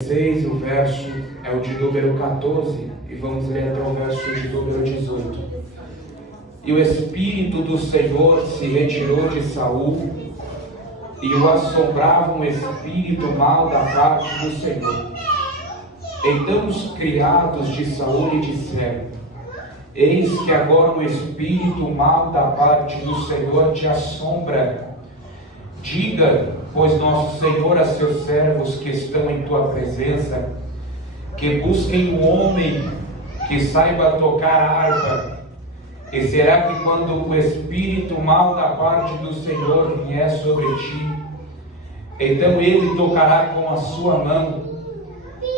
16, o verso é o de número 14, e vamos ler até o verso de número 18. E o Espírito do Senhor se retirou de Saul, e o assombrava um espírito mau da parte do Senhor. Então os criados de Saul lhe disseram: eis que agora um espírito mau da parte do Senhor te assombra. Diga, pois, nosso Senhor a seus servos que estão em tua presença, que busquem um homem que saiba tocar a harpa. E será que quando o espírito mau da parte do Senhor vier sobre ti, então ele tocará com a sua mão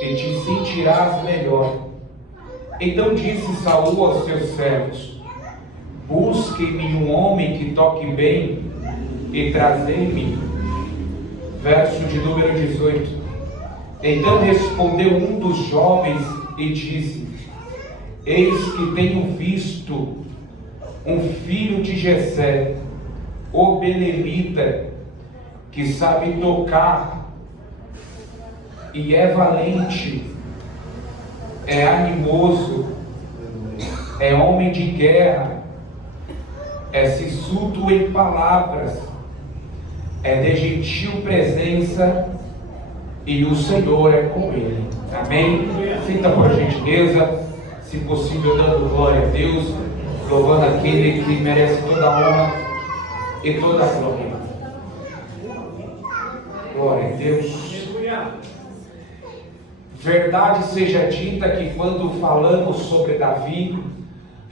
e te sentirás melhor. Então disse Saul aos seus servos: busque-me um homem que toque bem e trazei-me. Verso de número 18. Então respondeu um dos jovens e disse: eis que tenho visto um filho de Jessé, o belemita, que sabe tocar e é valente, é animoso, é homem de guerra, é sisudo em palavras, é de gentil presença, e o Senhor é com ele. Amém? Sinta por gentileza, se possível dando glória a Deus, louvando aquele que merece toda a honra e toda a glória. Glória a Deus. Verdade seja dita que quando falamos sobre Davi,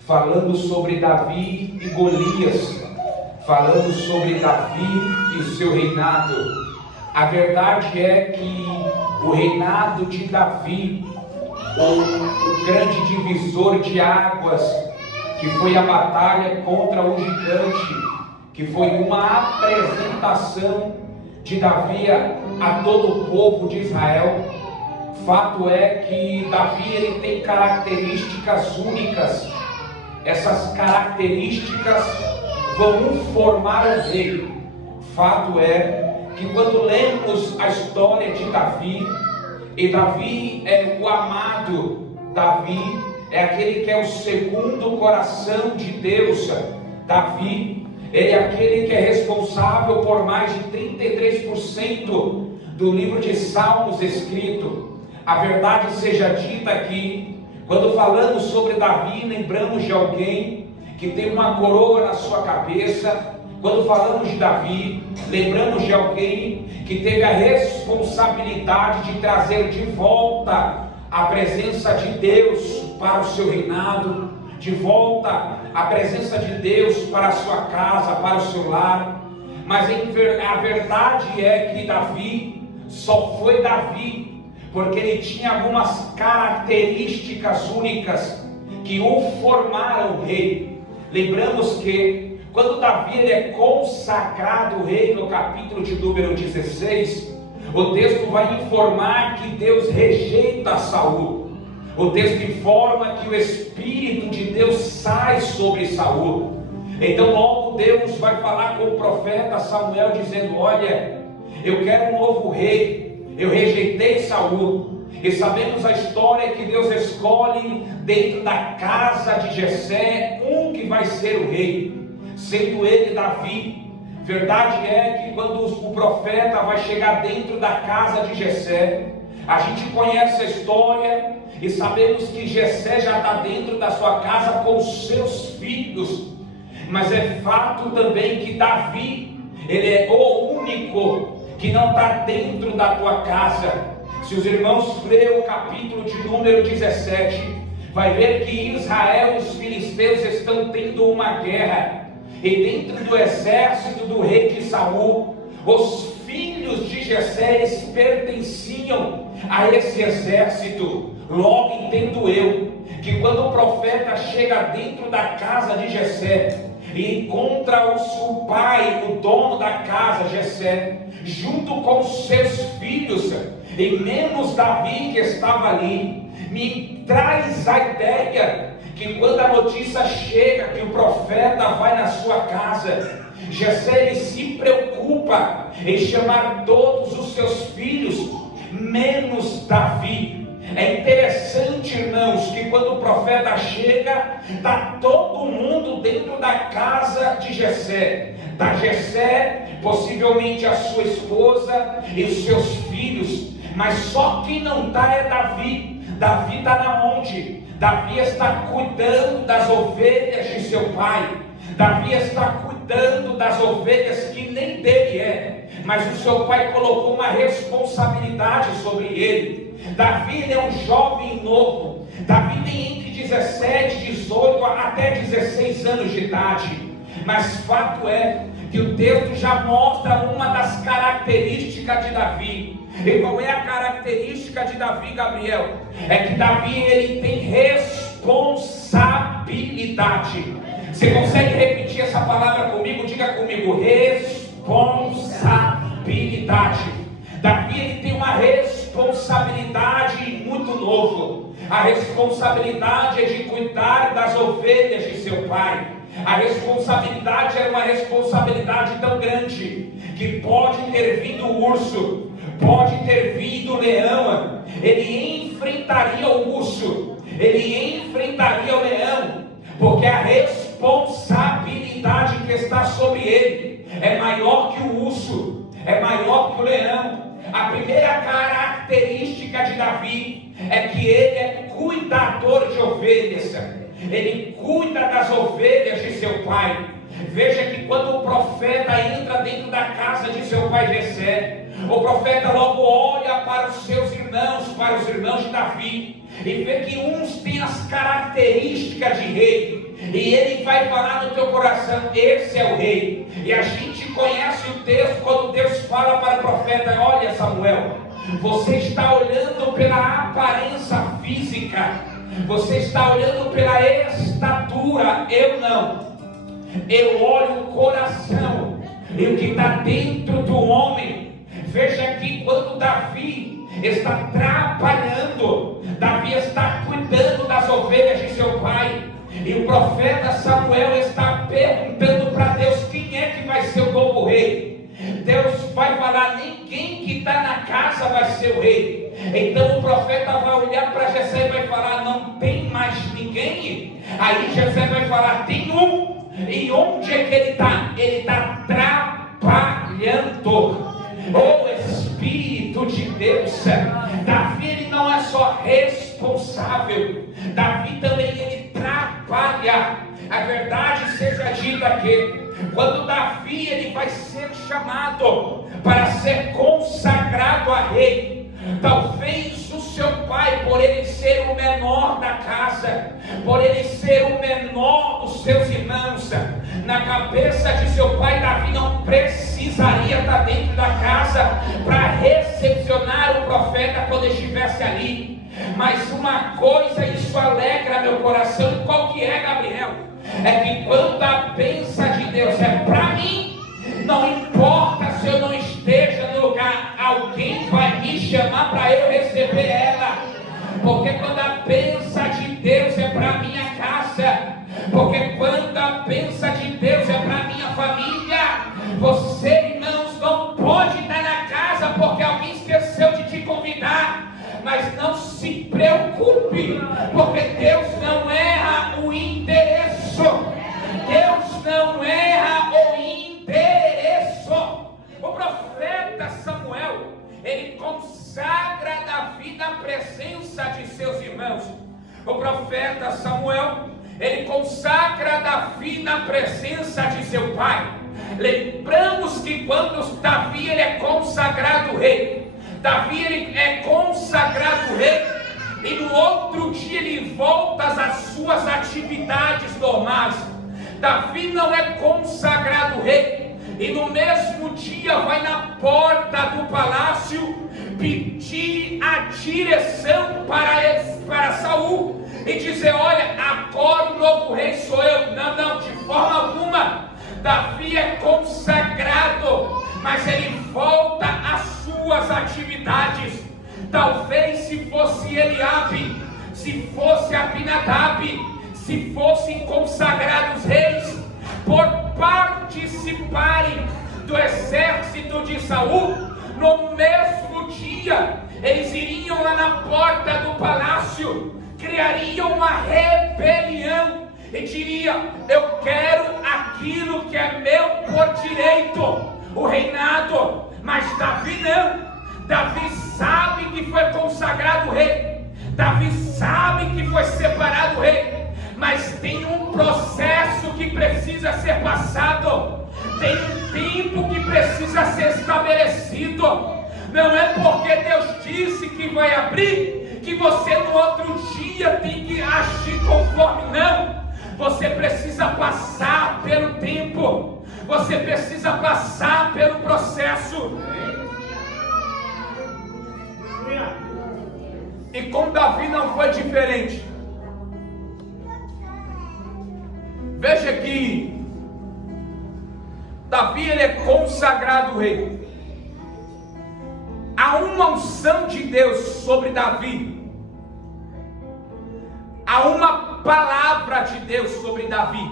falamos sobre Davi e Golias, falamos sobre Davi e seu reinado. A verdade é que o reinado de Davi, o grande divisor de águas, que foi a batalha contra o gigante, que foi uma apresentação de Davi a todo o povo de Israel. Fato é que Davi ele tem características únicas. Essas características vão formar o rei. Fato é que quando lemos a história de Davi, e Davi é o amado, Davi é aquele que é o segundo coração de Deus. Davi, ele é aquele que é responsável por mais de 33% do livro de Salmos escrito. A verdade seja dita aqui, quando falamos sobre Davi, lembramos de alguém que tem uma coroa na sua cabeça. Quando falamos de Davi, lembramos de alguém que teve a responsabilidade de trazer de volta a presença de Deus para o seu reinado, de volta a presença de Deus para a sua casa, para o seu lar. Mas a verdade é que Davi só foi Davi porque ele tinha algumas características únicas que o formaram rei. Lembramos que quando Davi ele é consagrado rei, no capítulo de número 16, o texto vai informar que Deus rejeita Saul. O texto informa que o Espírito de Deus sai sobre Saul. Então logo Deus vai falar com o profeta Samuel dizendo: olha, eu quero um novo rei. Eu rejeitei Saul. E sabemos a história que Deus escolhe dentro da casa de Jessé um que vai ser o rei, sendo ele Davi. Verdade é que quando o profeta vai chegar dentro da casa de Jessé, a gente conhece a história e sabemos que Jessé já está dentro da sua casa com os seus filhos. Mas é fato também que Davi, ele é o único que não está dentro da tua casa. Se os irmãos lerem o capítulo de número 17, vai ver que Israel e os filisteus estão tendo uma guerra, e dentro do exército do rei de Saul, os filhos de Jessé eles pertenciam a esse exército. Logo entendo eu que quando o profeta chega dentro da casa de Jessé e encontra o seu pai, o dono da casa, Jessé, junto com os seus filhos, e menos Davi que estava ali, me traz a ideia que quando a notícia chega que o profeta vai na sua casa, Jessé ele se preocupa em chamar todos os seus filhos menos Davi. É interessante, irmãos, que quando o profeta chega, está todo mundo dentro da casa de Jessé. Está Jessé, possivelmente a sua esposa e os seus filhos, mas só quem não está é Davi. Davi está na onde? Davi está cuidando das ovelhas de seu pai. Davi está cuidando das ovelhas que nem dele é, mas o seu pai colocou uma responsabilidade sobre ele. Davi é um jovem novo. Davi tem entre 17, 18 até 16 anos de idade. Mas fato é que o texto já mostra uma das características de Davi. E qual é a característica de Davi, Gabriel? É que Davi, ele tem responsabilidade. Você consegue repetir essa palavra comigo? Diga comigo: responsabilidade. Davi, ele tem uma responsabilidade muito novo. A responsabilidade é de cuidar das ovelhas de seu pai. A responsabilidade era uma responsabilidade tão grande que pode ter vindo o urso, pode ter vindo o leão, ele enfrentaria o urso, ele enfrentaria o leão, porque a responsabilidade que está sobre ele é maior que o urso, é maior que o leão. A primeira característica de Davi é que ele é cuidador de ovelhas. Ele cuida das ovelhas de seu pai. Veja que quando o profeta entra dentro da casa de seu pai Jessé, o profeta logo olha para os seus irmãos, para os irmãos de Davi, e vê que uns têm as características de rei, e ele vai falar no teu coração: esse é o rei. E a gente conhece o texto quando Deus fala para o profeta: olha, Samuel, você está olhando pela aparência física, você está olhando pela estatura, eu não. Eu olho o coração e o que está dentro do homem. Veja aqui, quando Davi está trabalhando, Davi está cuidando das ovelhas de seu pai, e o profeta Samuel está perguntando para Deus: quem é que vai ser o novo rei? Deus vai falar: ninguém que está na casa vai ser o rei. Então o profeta vai olhar para Jessé e vai falar: não tem mais ninguém. Aí Jessé vai falar: tem um. E onde é que ele está? Ele está trabalhando. O Espírito de Deus. Davi, ele não é só responsável, Davi também, ele trabalha. A verdade seja dita que quando Davi, ele vai ser chamado para ser consagrado a rei, talvez o seu pai, por ele ser o menor da casa, por ele ser o menor dos seus irmãos, na cabeça de seu pai, Davi não precisaria estar dentro da casa para recepcionar o profeta quando estivesse ali. Mas uma coisa, isso alegra meu coração. E qual que é, Gabriel? É que quando a bênção de Deus é para mim, não importa se eu não esteja no lugar, alguém vai me chamar para eu receber ela. Porque quando a bênção de Deus é para minha casa, porque quando a bênção de Deus é para minha família, você, irmãos, não pode estar na casa porque alguém esqueceu de te convidar. Mas não se preocupe, porque Deus não erra o endereço. Deus não erra o endereço. O profeta Samuel, ele consagra Davi na presença de seus irmãos. O profeta Samuel, ele consagra Davi na presença de seu pai. Lembramos que quando Davi, ele é consagrado rei, Davi, ele é consagrado rei, e no outro dia ele volta às suas atividades normais. Davi não é consagrado rei, e no mesmo dia vai na porta do palácio pedir a direção para Saul e dizer: olha, agora o novo rei sou eu. Não, de forma alguma. Davi é consagrado, mas ele volta às suas atividades. Talvez se fosse Eliabe, se fosse Abinadab, se fossem consagrados reis, por participarem do exército de Saul, no mesmo dia Eles iriam lá na porta do palácio, criariam uma rebelião e diriam: eu quero aquilo que é meu por direito, o reinado. Mas Davi não. Davi sabe que foi consagrado rei, Davi sabe que foi separado rei, mas tem um processo que precisa ser passado, tem um tempo que precisa ser estabelecido. Não é porque Deus disse que vai abrir, que você no outro dia tem que agir conforme. Não, você precisa passar pelo tempo, você precisa passar pelo processo. E com Davi não foi diferente. Veja que Davi, ele é consagrado rei. Há uma unção de Deus sobre Davi. Há uma palavra de Deus sobre Davi.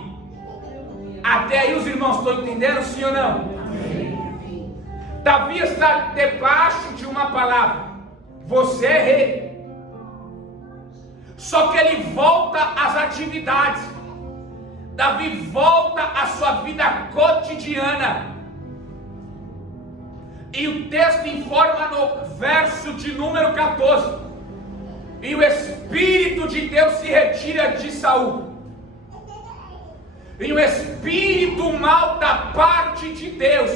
Até aí os irmãos estão entendendo, sim ou não? Amém. Davi está debaixo de uma palavra: você é rei. Só que ele volta às atividades. Davi volta à sua vida cotidiana. E o texto informa no verso de número 14: e o Espírito de Deus se retira de Saul, e o espírito mau da parte de Deus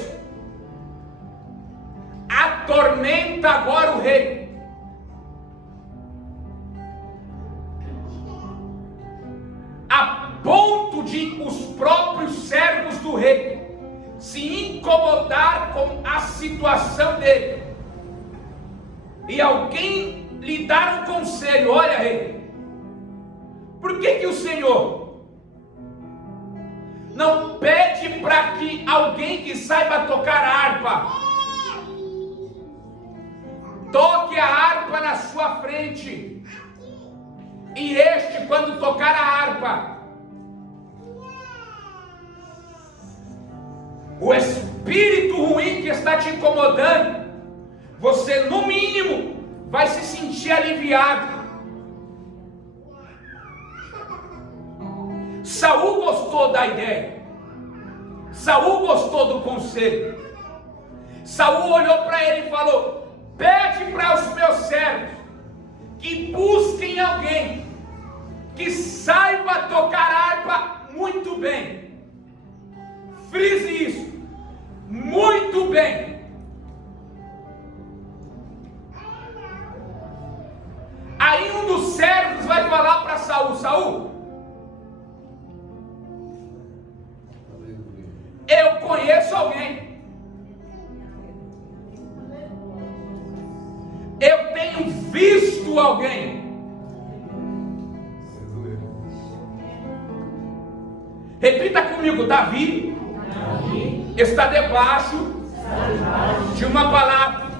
atormenta agora o rei. A ponto de os próprios servos do rei se incomodar com a situação dele. E alguém lhe dar um conselho: olha, rei, por que o Senhor não pede para que alguém que saiba tocar a harpa toque a harpa na sua frente, e este, quando tocar a harpa, o espírito ruim que está te incomodando, você no mínimo vai se sentir aliviado. Saul gostou da ideia, Saul gostou do conselho. Saul olhou para ele e falou: pede para os meus servos que busquem alguém que saiba tocar harpa muito bem. Frise isso: muito bem. Aí um dos servos vai falar para Saul: Saul, eu conheço alguém, eu tenho visto alguém. Repita comigo: Davi está debaixo de uma palavra.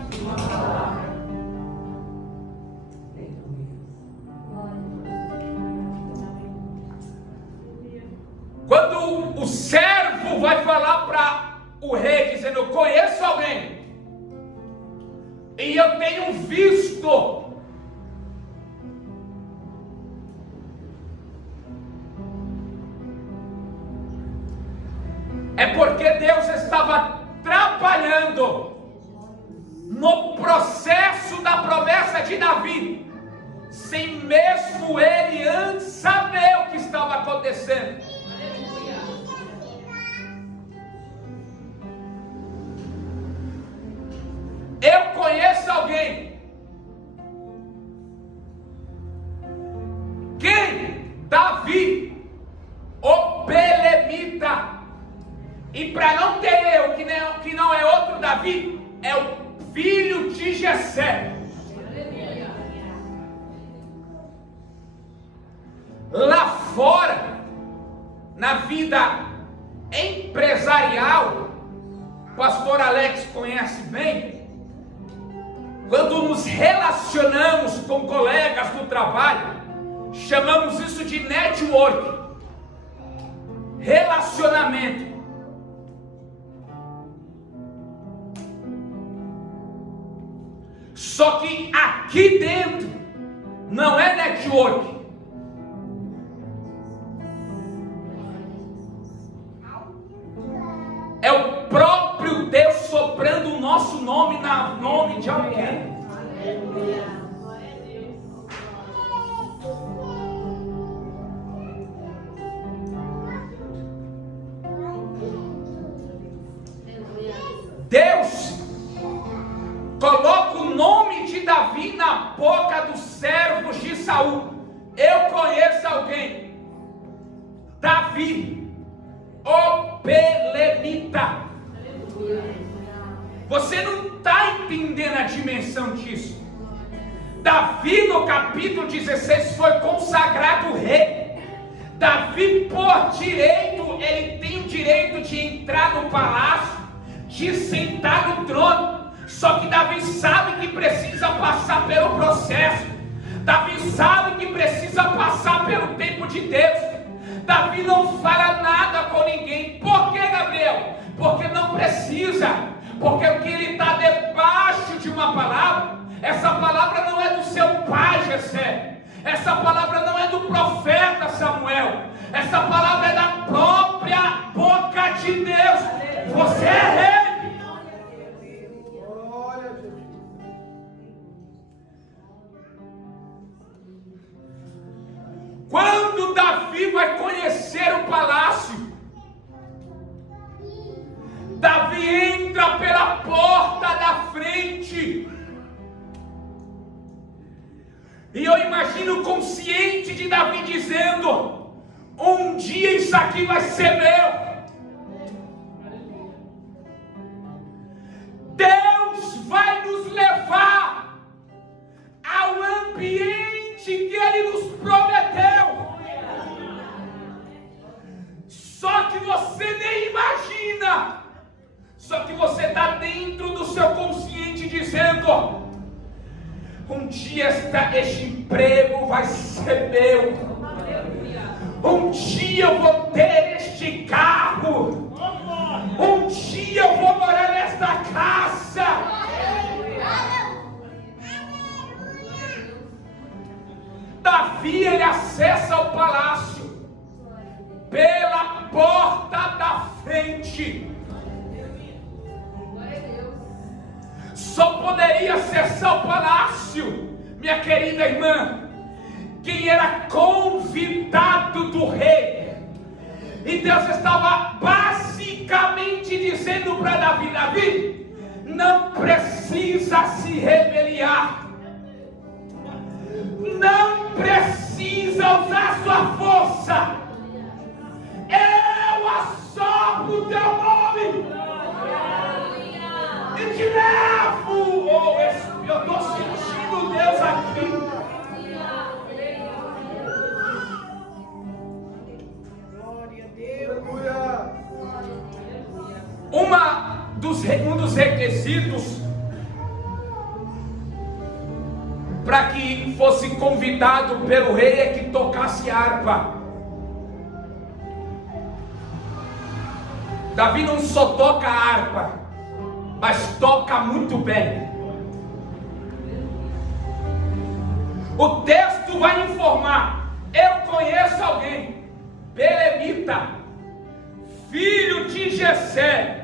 Quando o servo vai falar para o rei dizendo: eu conheço alguém e eu tenho visto, é porque Deus estava trabalhando no processo da promessa de Davi, sem mesmo ele antes saber o que estava acontecendo. Eu conheço alguém. Quem? Davi, o belemita. E para não ter eu, que não é outro Davi, é o filho de Jessé. Lá fora, na vida empresarial, o pastor Alex conhece bem. Quando nos relacionamos com colegas do trabalho, chamamos isso de network, relacionamento. Só que a aqui dentro, não é network. É o próprio Deus soprando o nosso nome no nome de alguém. Deus coloca o nome de Davi na boca dos servos de Saul. Eu conheço alguém, Davi, o Belemita. Você não está entendendo a dimensão disso. Davi, no capítulo 16, foi consagrado rei. Davi, por direito, ele tem o direito de entrar no palácio, de sentar no trono. Só que Davi sabe que precisa passar pelo processo. Davi sabe que precisa passar pelo tempo de Deus. Davi não fala nada com ninguém. Por que, Gabriel? Porque não precisa. Porque o que ele está debaixo de uma palavra, essa palavra não é do seu pai Jessé. Essa palavra não é do profeta Samuel. Essa palavra é da própria boca de Deus. Você é rei. Quando Davi vai conhecer o palácio, Davi entra pela porta da frente. E eu imagino o consciente de Davi dizendo: um dia isso aqui vai ser meu. Deus vai nos levar ao ambiente que Ele nos prometeu. Só que você nem imagina. Só que você está dentro do seu consciente dizendo: um dia este emprego vai ser meu. Um dia eu vou ter este carro. Um dia eu vou morar nesta casa. Davi, ele acessa o palácio pela porta da frente. Só poderia acessar o palácio, minha querida irmã, quem era convidado do rei. E Deus estava basicamente dizendo para Davi: Davi, não precisa se rebeliar, não precisa usar sua força, eu assopro o teu nome e te levo. Eu estou sentindo Deus aqui. Um dos requisitos para que fosse convidado pelo rei é que tocasse harpa. Davi não só toca harpa, mas toca muito bem. O texto vai informar: eu conheço alguém, Belemita, filho de Jessé,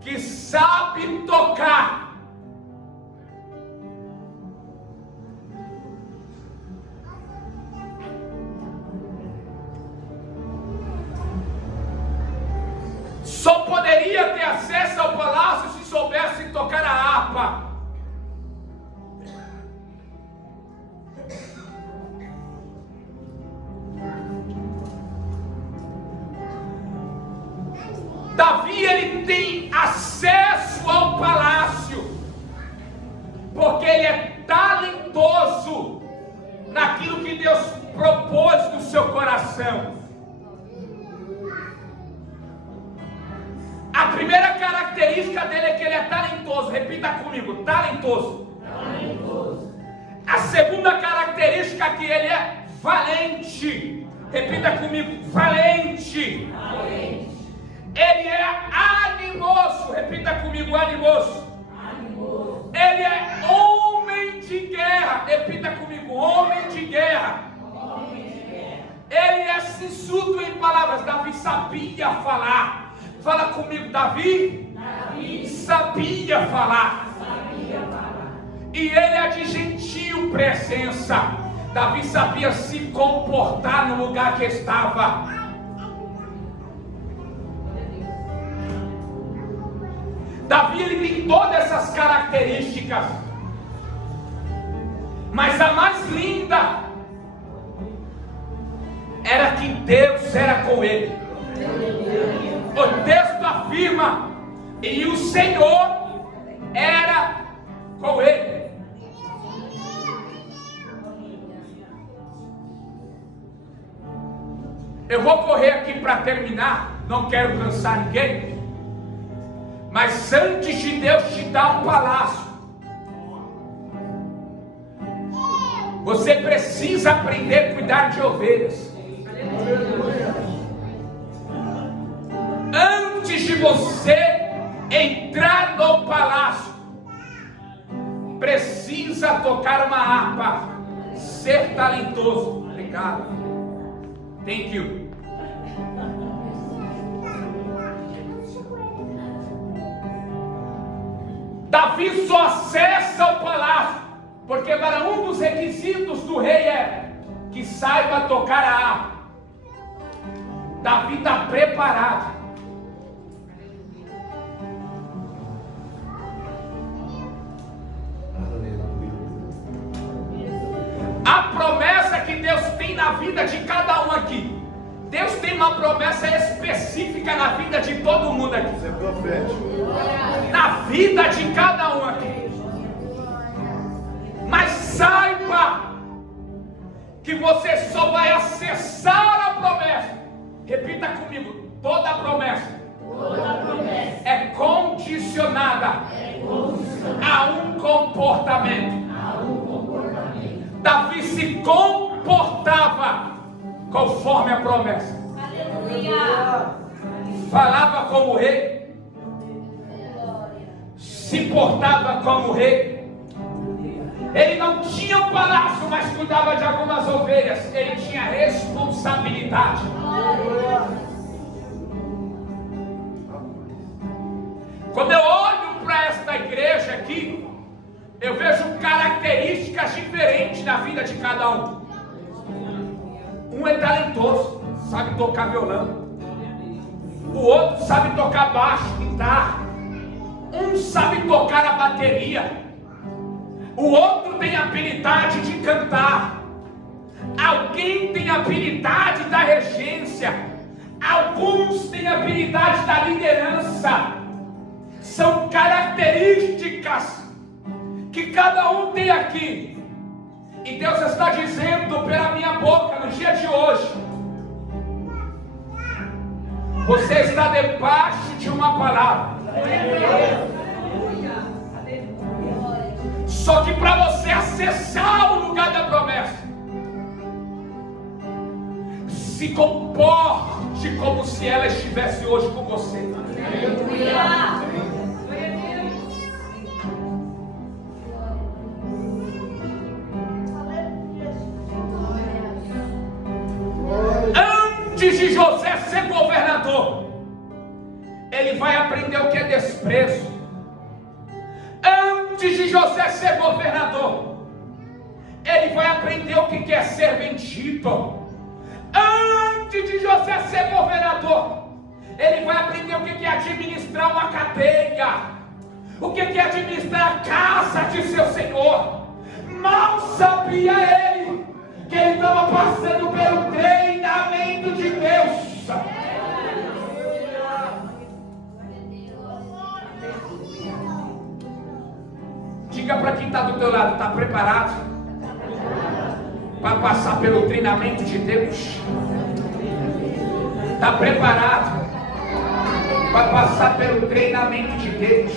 que sabe tocar. Só poderia ter acesso ao palácio se soubesse tocar a harpa. Davi, ele tem acesso ao palácio porque ele é talentoso naquilo que Deus propôs no seu coração. A primeira característica dele é que ele é talentoso. Repita comigo: talentoso. Talentoso. A segunda característica é que ele é valente. Repita comigo: valente. Valente. Ele é animoso. Repita comigo: animoso. Animoso. Ele é homem de guerra. Repita comigo, homem de guerra. Ele é sisudo em palavras. Davi sabia falar. Fala comigo, Davi sabia falar. E ele é de gentil presença. Davi sabia se comportar no lugar que estava. Davi, ele tem todas essas características. Mas a mais linda era que Deus era com ele. O texto afirma: e o Senhor era com ele. Eu vou correr aqui para terminar, não quero cansar ninguém. Mas antes de Deus te dar um palácio, você precisa aprender a cuidar de ovelhas. Antes de você entrar no palácio, precisa tocar uma harpa, ser talentoso. Obrigado. Thank you. Davi só acessa o palácio porque para um dos requisitos do rei é que saiba tocar a harpa. Davi está preparado. A promessa que Deus tem na vida de cada um aqui. Deus tem uma promessa específica na vida de todo mundo aqui. Você é profético. Na vida de cada um aqui. Mas saiba que você só vai acessar a promessa. Repita comigo, toda promessa é condicionada a um comportamento. Davi se comportava conforme a promessa. Aleluia. Falava como rei, se portava como rei. Ele não tinha um palácio, mas cuidava de algumas ovelhas. Ele tinha responsabilidade. Quando eu olho para esta igreja aqui, eu vejo características diferentes na vida de cada um. Um é talentoso, sabe tocar violão. O outro sabe tocar baixo, guitarra. Um sabe tocar a bateria. O outro tem habilidade de cantar. Alguém tem habilidade da regência. Alguns têm habilidade da liderança. São características que cada um tem aqui. E Deus está dizendo pela minha boca no dia de hoje: você está debaixo de uma palavra. Só que para você acessar o lugar da promessa, se comporte como se ela estivesse hoje com você. Antes de José ser governador, ele vai aprender o que é desprezo. Antes de José ser governador, ele vai aprender o que é ser bendito. Antes de José ser governador, ele vai aprender o que é administrar uma cadeia, o que é administrar a casa de seu Senhor. Mal sabia ele que ele estava passando pelo treinamento de Deus. Diga para quem está do teu lado: está preparado para passar pelo treinamento de Deus? Está preparado para passar pelo treinamento de Deus?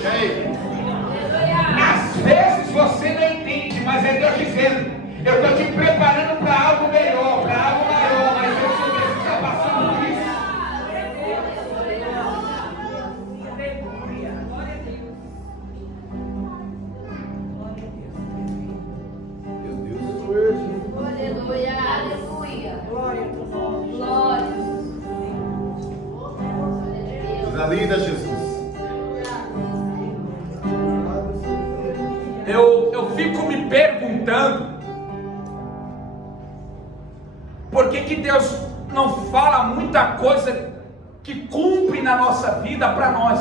Às vezes você não entende, mas é Deus dizendo: eu estou te preparando para algo melhor, para algo maior, mas eu sei que você está passando por isso. linda, Jesus. Eu fico me perguntando por que Deus não fala muita coisa que cumpre na nossa vida para nós.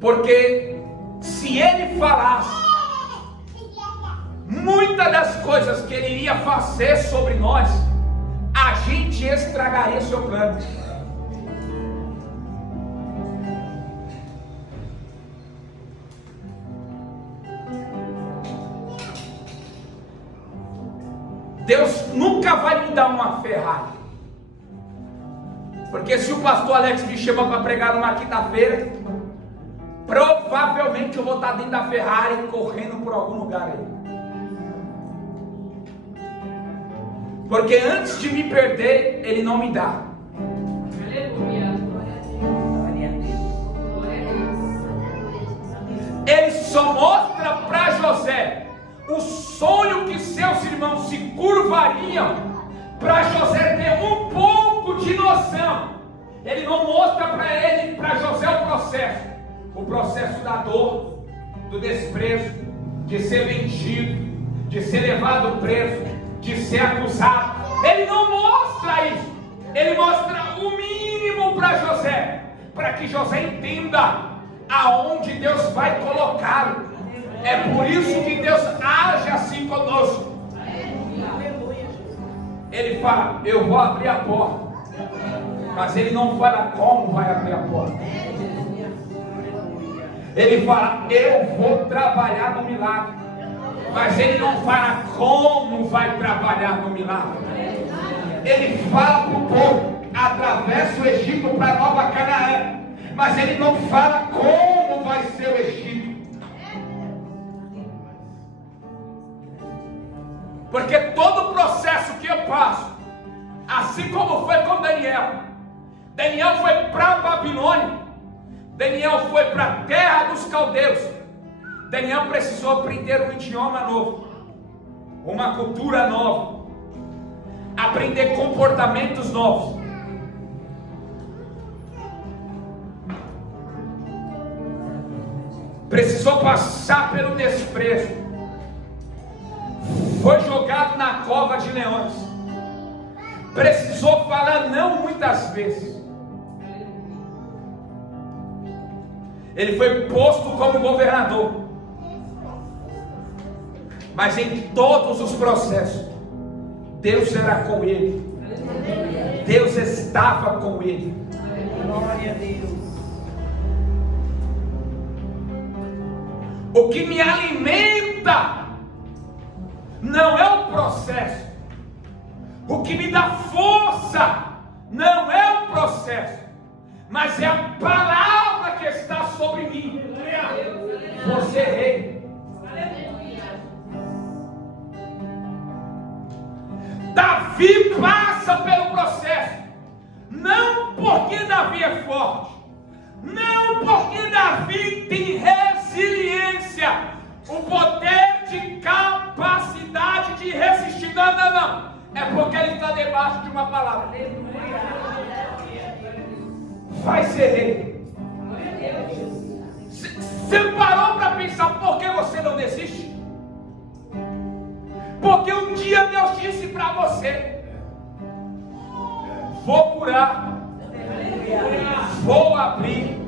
Porque se Ele falasse muitas das coisas que Ele iria fazer sobre nós, a gente estragaria seu plano. Deus nunca vai me dar uma Ferrari. Porque se o pastor Alex me chama para pregar numa quinta-feira, provavelmente eu vou estar dentro da Ferrari correndo por algum lugar aí. Porque antes de me perder, Ele não me dá. Aleluia. Ele só mostra para José o sonho que seus irmãos se curvariam para José ter um pouco de noção. Ele não mostra para José o processo da dor, do desprezo, de ser vendido, de ser levado preso, de ser acusado. Ele não mostra isso. Ele mostra o mínimo para José, para que José entenda aonde Deus vai colocá-lo. É por isso que Deus age assim conosco. Ele fala, eu vou abrir a porta, mas Ele não fala como vai abrir a porta. Ele fala, eu vou trabalhar no milagre, mas Ele não fala como vai trabalhar no milagre. Ele fala para o povo, atravessa o Egito para Nova Canaã, mas Ele não fala como vai ser o Egito. Porque todo o processo que eu passo, assim como foi com Daniel foi para a Babilônia, Daniel foi para a terra dos caldeus. Daniel precisou aprender um idioma novo, uma cultura nova, aprender comportamentos novos. Precisou passar pelo desprezo. Foi jogado na cova de leões. Precisou falar não muitas vezes. Ele foi posto como governador. Mas em todos os processos, Deus era com ele. Deus estava com ele. Glória a Deus. O que me alimenta não é o processo. O que me dá força não é o processo, mas é a palavra que está sobre mim. Você é rei. Davi passa pelo processo, não porque Davi é forte, não porque Davi tem resiliência, o poder de capacidade de resistir. Não. É porque ele está debaixo de uma palavra. Vai ser rei. Você parou para pensar por que você não desiste? Porque um dia Deus disse para você: vou curar, vou abrir,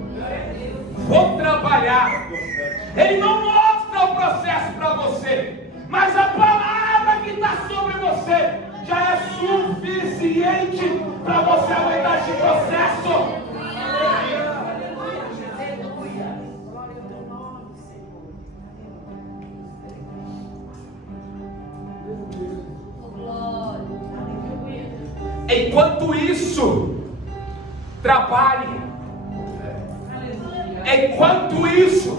vou trabalhar. Ele não mostra o processo para você, mas a palavra que está sobre você já é suficiente para você aguentar esse processo. Enquanto isso, trabalhe. Enquanto isso,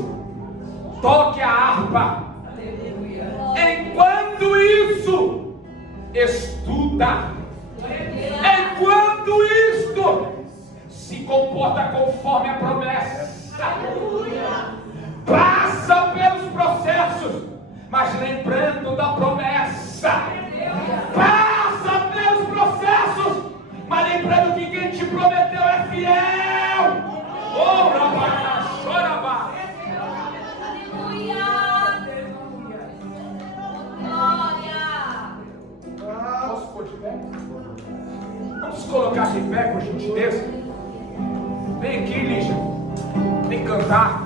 toque a harpa. Enquanto isso, estuda. Enquanto isto, se comporta conforme a promessa. Passa pelos processos, mas lembrando da promessa. Passa pelos processos, mas lembrando que quem te prometeu é fiel. Vamos colocar de pé, por gentileza. Vem aqui, Lígia. Vem cantar.